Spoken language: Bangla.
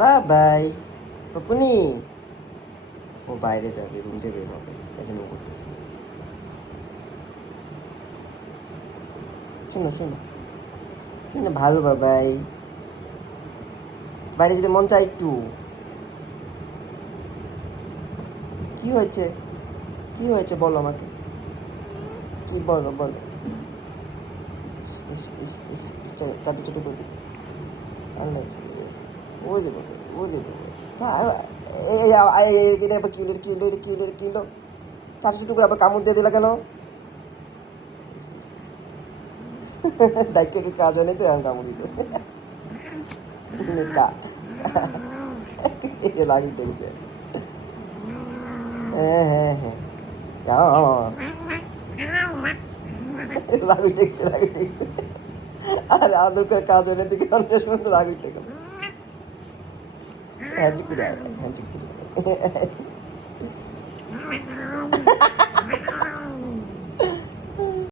Bye bye পপুনি। ও বাইরে যাবে, রুম থেকে বের হবে, এই জন্য করতেছে। শোনো শোনো শোনো, ভালো বাবাই, বাইরে যেতে মন চাই একটু। কি হয়েছে, কি হয়েছে বলো আমাকে, কি বলো বলো। কাদু চোখে বলি, আল্লাহ ওই দেবো, ওই দেবো। আবার কিউলো কিউলো কিউলো কিউলো, চারশো টুকরো আবার কামড় দিয়ে দিলা কেন? দায়িত্ব একটু কাজ হয় নাই তো এখন কামড় দিতেছে। নেতা লাগিয়ে দেখছে। হ্যাঁ হ্যাঁ হ্যাঁ, লাগিয়ে দেখছে লাগিয়ে দেখছে। আর আদর করে কাজ হয় না দিকে অনেক সুন্দর লাগিয়ে দেখো। হ্যাঁ, জিকুরে হ্যাঁ, জিকুরে